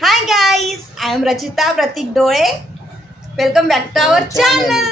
High guys, I am Rachita Pratik Dole. Welcome back to our channel.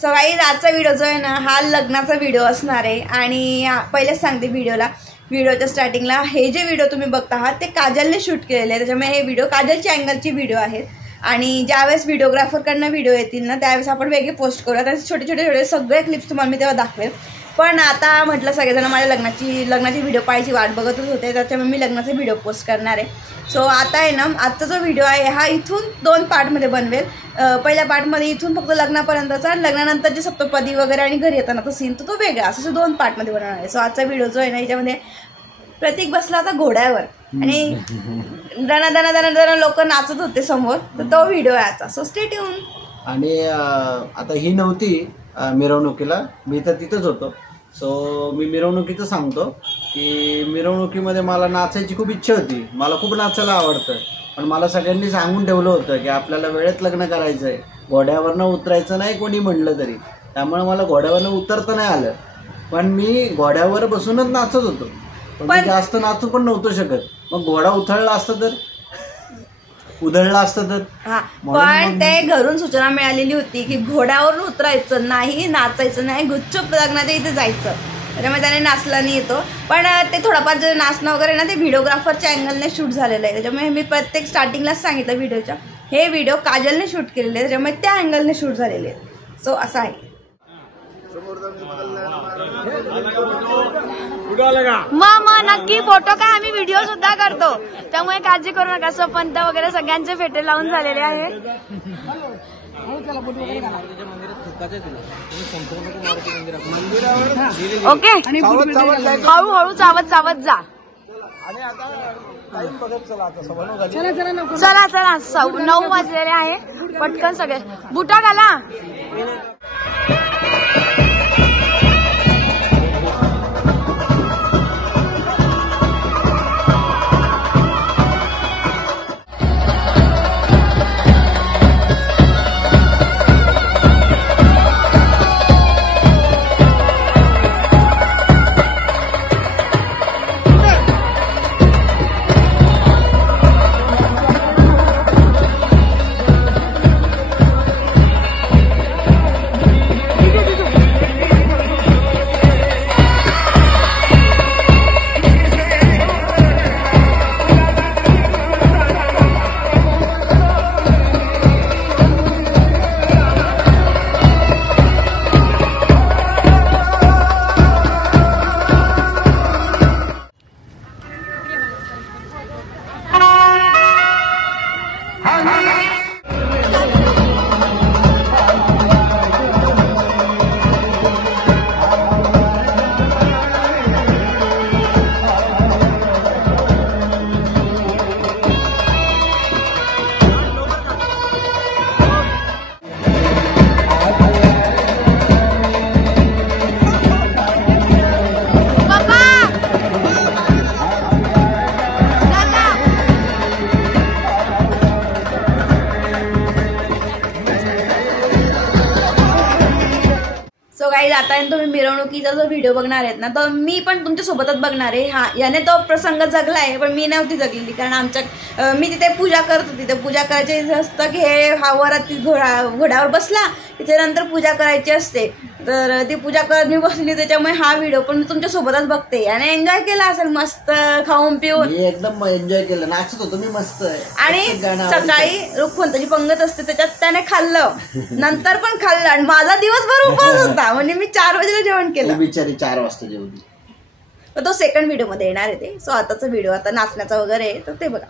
So guys, आजचा video जो आहे ना हा लग्नाचा व्हिडिओ असणार आहे. आणि पहिलेच सांगते व्हिडिओच्या स्टार्टिंगला हे जे व्हिडिओ तुम्ही बघता आहात ते काजलने शूट केलेले आहे. त्याच्यामुळे हे व्हिडिओ काजलच्या अँगलची व्हिडिओ आहेत. आणि ज्यावेळेस व्हिडिओग्राफरकडनं व्हिडिओ येतील ना त्यावेळेस आपण वेगळे पोस्ट करूया. त्याचे छोटे छोटे सगळे क्लिप्स तुम्हाला मी तेव्हा दाखवेल. पण आता म्हटलं सगळेजण माझ्या लग्नाची व्हिडिओ पाहायची वाट बघतच होते, त्याच्यामुळे मी लग्नाचे व्हिडिओ पोस्ट करणार आहे. सो आता आहे ना, आजचा जो व्हिडिओ आहे हा इथून 2 पार्टमध्ये बनवेल. पहिल्या पार्टमध्ये इथून फक्त लग्नापर्यंतचा, लग्नानंतरची सप्तपदी वगैरे आणि घरी येतानाचा सीन तो वेगळा, असं 2 पार्टमध्ये बनवणार आहे. सो आजचा व्हिडिओ जो आहे ना याच्यामध्ये प्रतीक बसला आता घोड्यावर आणि दना लोक नाचत होते समोर, तर तो व्हिडिओ आहे आजचा. So stay tune. आणि आता ही नव्हती मिरवणुकीला, मी तर तिथंच होतो. सो मी मिरवणुकीचं सांगतो की मिरवणुकीमध्ये मला नाचायची खूप इच्छा होती. मला खूप नाचायला आवडतं, पण मला सगळ्यांनी सांगून ठेवलं होतं की आपल्याला वेळेत लग्न करायचं आहे, घोड्यावरनं उतरायचं नाही कोणी म्हणलं तरी. त्यामुळे मला घोड्यावरनं उतरता नाही आलं, पण मी घोड्यावर बसूनच नाचत होतो. पण जास्त नाचू पण नव्हतो शकत. मग घोडा उधळला असतं तर हा, पण ते घरून सूचना मिळालेली होती की घोड्यावरून उतरायचं नाही, नाचायचं नाही, गुपचूप लग्नाच्या इथे जायचं. त्याच्यामुळे त्याने नाचला नाही येतो. पण ते थोडंफार जे नाचणं वगैरे ना ते व्हिडिओग्राफरच्या अँगलने शूट झालेलं आहे. त्याच्यामुळे मी प्रत्येक स्टार्टिंगलाच सांगितलं व्हिडिओच्या, हे व्हिडिओ काजलने शूट केलेले आहे, त्याच्यामुळे त्या अँगलने शूट झालेले आहेत. सो असं आहे. मग नक्की फोटो काय आम्ही व्हिडिओ सुद्धा करतो, त्यामुळे काळजी करू नका. सरपंच वगैरे सगळ्यांचे फेटे लावून झालेले आहेत. ओके, हळूहळू चावत जा. चला 9 वाजलेले आहे. पटकन सगळे बुटा घाला. सो गाईज, आता तुम्ही मिरवणुकीचा जो व्हिडिओ बघणार आहेत ना तो मी पण तुमच्या सोबतच बघणार आहे. हा, याने तो प्रसंग जगला आहे, पण मी नव्हती जगलेली. कारण मी तिथे पूजा करत होती. तिथे पूजा करायची असतं की हे हा वरात घोड्यावर बसला तिथे नंतर पूजा करायची असते. तर ती पूजा करत मी बसली, त्याच्यामुळे हा व्हिडिओ पण मी तुमच्या सोबतच बघते. आणि एन्जॉय केला असेल मस्त खाऊन पिऊन. एकदम एन्जॉय केलं, नाचत होतो मी मस्त. आणि सकाळी रुखवंताची पंगत असते त्याच्यात त्याने खाल्लं, नंतर पण खाल्लं. आणि माझा दिवसभर उपवास होता, म्हणजे मी 4 वाजेला जेवण केलं. बिचारी 4 वाजता जेवली. तो सेकंड व्हिडिओ मध्ये येणार आहे ते. सो आताचा व्हिडिओ आता नाचण्याचा वगैरे तर ते बघा.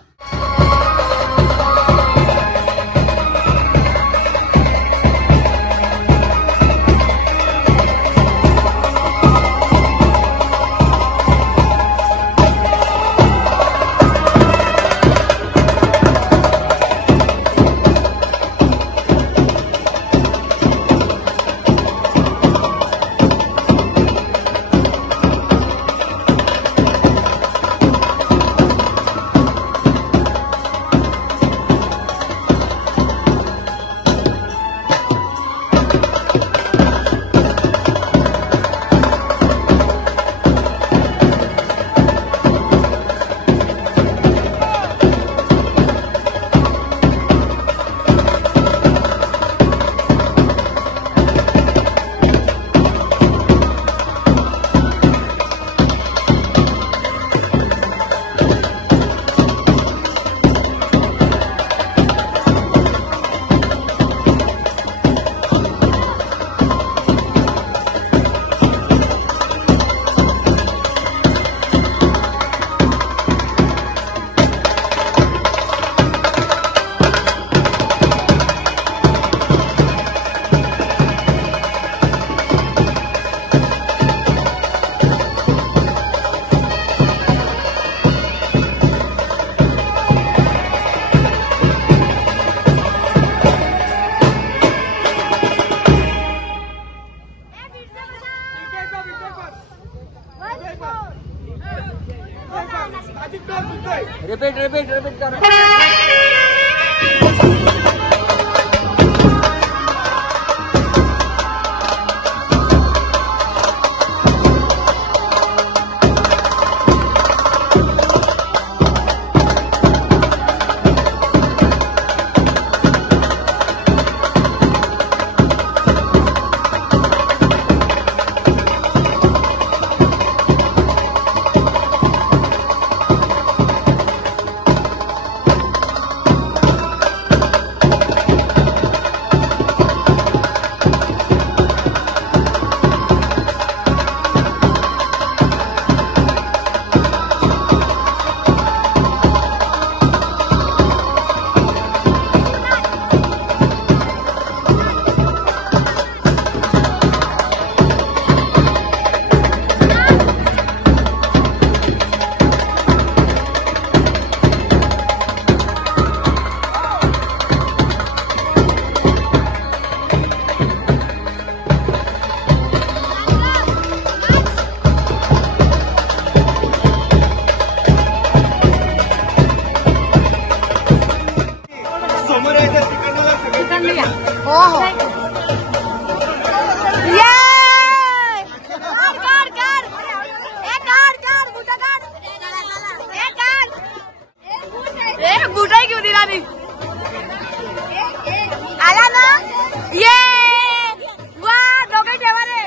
इकडे या. हो हो. बुटाई घेऊ दिला मी. आला ना ये वा डोके ठेवा रे.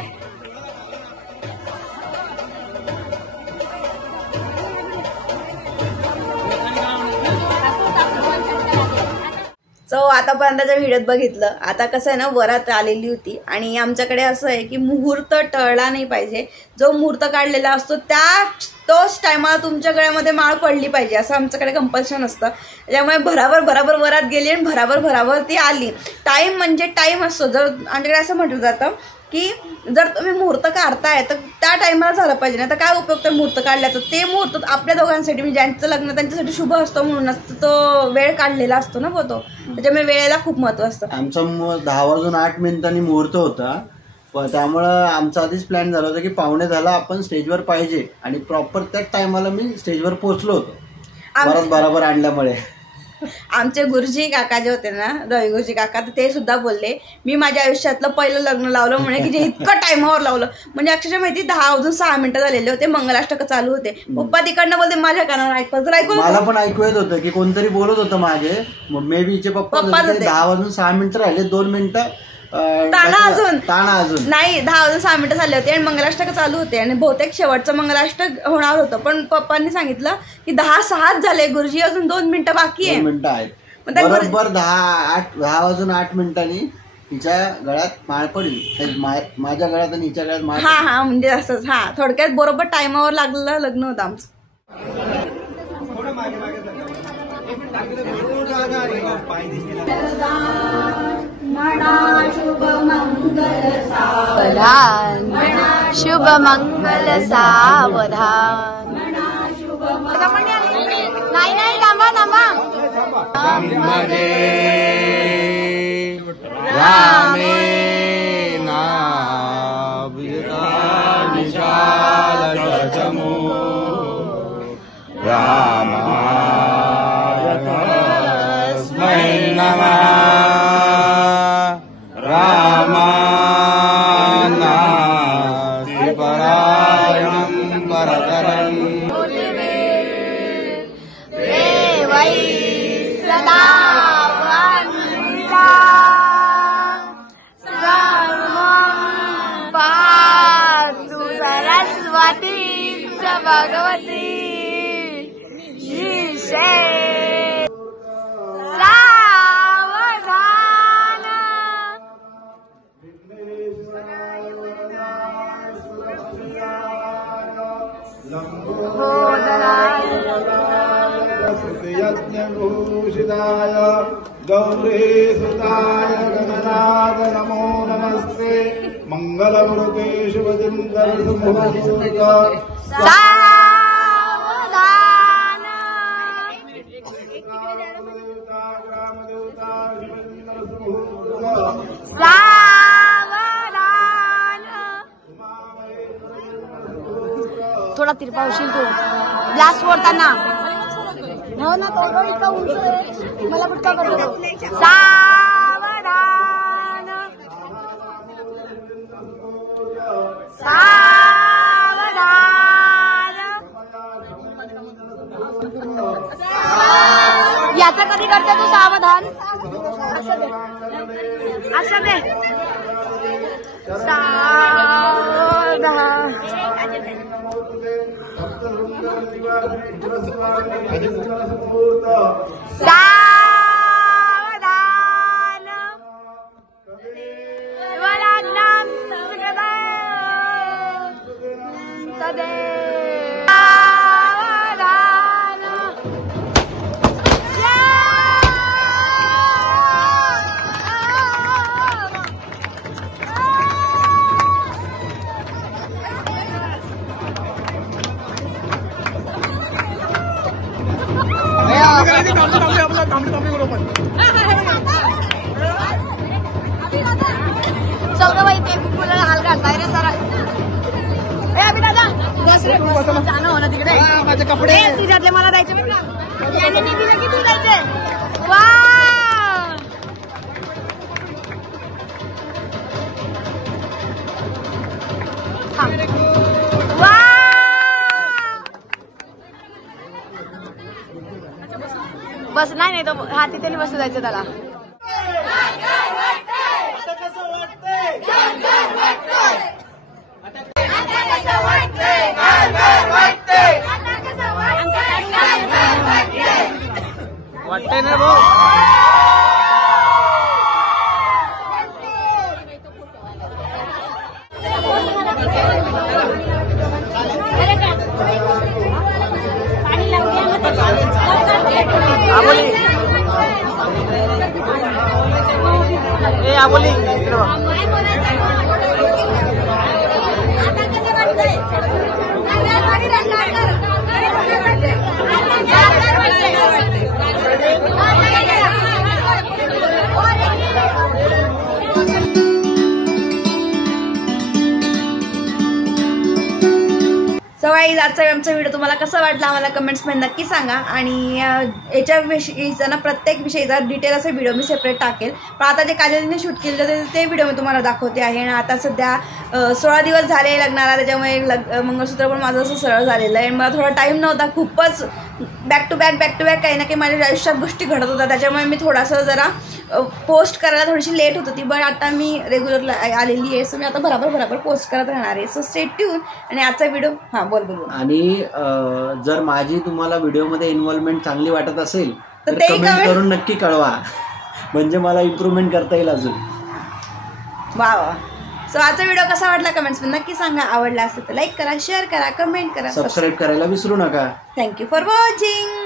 सो आतापर्यंतच्या व्हिडिओत बघितलं. आता कसं आहे ना, वरात आलेली होती आणि आमच्याकडे असं आहे की मुहूर्त टळला नाही पाहिजे. जो मुहूर्त काढलेला असतो तोच टायमाला तुमच्या गळ्यामध्ये माळ पडली पाहिजे असं आमच्याकडे कंपल्शन असतं. त्यामुळे भराभर वरात गेली आणि भराभर ती आली. टाईम म्हणजे टाईम असतो. जर आमच्याकडे असं म्हटलं जातं की जर तुम्ही मुहूर्त काढताय तर त्या टायमाला झालं पाहिजे. ना तर काय उपयोग त्या मुहूर्त काढल्याचं. ते मुहूर्त आपल्या दोघांसाठी म्हणजे ज्यांचं लग्न त्यांच्यासाठी शुभ असतो म्हणूनच तो वेळ काढलेला असतो ना तो. त्याच्यामुळे वेळेला खूप महत्व असतं. आमचा 10:08 मुहूर्त होता. त्यामुळं आमचा आधीच प्लॅन झाला होता की 9:45 आपण स्टेजवर पाहिजे आणि प्रॉपर त्याच टायमाला मी स्टेजवर पोहोचलो होतो. परत बरोबर आणल्यामुळे आमचे गुरुजी काका जे होते ना, रवी गुरुजी काका, तर ते सुद्धा बोलले मी माझ्या आयुष्यातलं पहिलं लग्न लावलं म्हणे की जे इतकं टायमावर लावलं. म्हणजे अक्षरशः माहिती 10:06 झालेले होते. मंगलाष्टक चालू होते. पप्पा तिकडनं बोलते माझ्या कानावर ऐकलं तर ऐकू. मला पण ऐकू येत होतं की कोणतरी बोलत होतं मागे. मे बी चे पप्पा 10:06 राहिले 2 मिनिटं ताना अजून नाही 10:06 झाले होते आणि मंगलाष्टक चालू होते आणि बहुतेक शेवटचं मंगलाष्टक होणार होतं. पण पप्पांनी सांगितलं की 10:06 झाले गुरुजी, अजून 2 मिनिटं बाकी आहे. 2 मिनिटं आहेत. बरोबर 10:08 तिच्या गळ्यात माळ पडली. माझ्या गळ्यात आणि हिच्या गळ्यात माळ. हा म्हणजे असंच. हा थोडक्यात बरोबर टायमावर लागलेलं लग्न होतं आमचं. शुभ मंगल सावधान. नाही थांबा भगवती सावधान. यज्ञभूषिताय गौरी सुताय गणनाथ नमो नमस्ते. मंगलमूर्ते शुभदिन्दर्शुमुहूर्त सावधान. सावधान. थोडा तिरपावशील तू ग्लास फोडताना. हो ना तो इतका उंच आहे मला फटका करतो. सावधान. सावधान. याचा कधी करते तू सावधान. असं दे सावधान. सावधान. वराज्ञां तदे सावधान. चौघाबाई ते फुलं हाल घालताय रे सर. अभि दादा जाणं हो ना तिकडे. माझे कपडे तुझ्यातले मला द्यायचे बरं का. याने दिलं की तू द्यायचे. वा बस नाही तो हा तिथे नाही बसू जायचं त्याला. वाटतंय ना भाऊ. आबोली ए आबोली सो गाईज आजचा आमचा व्हिडिओ तुम्हाला कसा वाटला आम्हाला कमेंट्समध्ये नक्की सांगा. आणि याच्याविषयीचा ना प्रत्येक विषयीचा डिटेल असा व्हिडिओ मी सेपरेट टाकेल. पण आता जे काजलने शूट केलेलं ते व्हिडिओ मी तुम्हाला दाखवते आहे. आणि आता सध्या 16 दिवस झाले लग्नाला, त्याच्यामुळे मंगळसूत्र पण माझं असं सरळ झालेलं आहे. आणि मला थोडा टाईम नव्हता, खूपच बॅक टू बॅक काही ना काही माझ्या आयुष्यात गोष्टी घडत होत्या, त्याच्यामुळे मी थोडासा जरा पोस्ट करायला थोडीशी लेट होत होती. बट आता मी रेग्युलर आलेली आहे, सो मी आता बरोबर पोस्ट करत राहणार आहे. So stay tune. आणि आजचा व्हिडिओ हां बोल. आणि जर माझी तुम्हाला व्हिडिओमध्ये इन्व्हॉल्वमेंट चांगली वाटत असेल तर ते कमेंट करून नक्की कळवा, म्हणजे मला इम्प्रूव्हमेंट करता येईल अजून. वा. सो आजचा व्हिडिओ कसा वाटला कमेंट्समध्ये नक्की सांगा. आवडला असेल तर लाईक करा, शेअर करा, कमेंट करा, सबस्क्राईब करायला विसरू नका. Thank you for watching.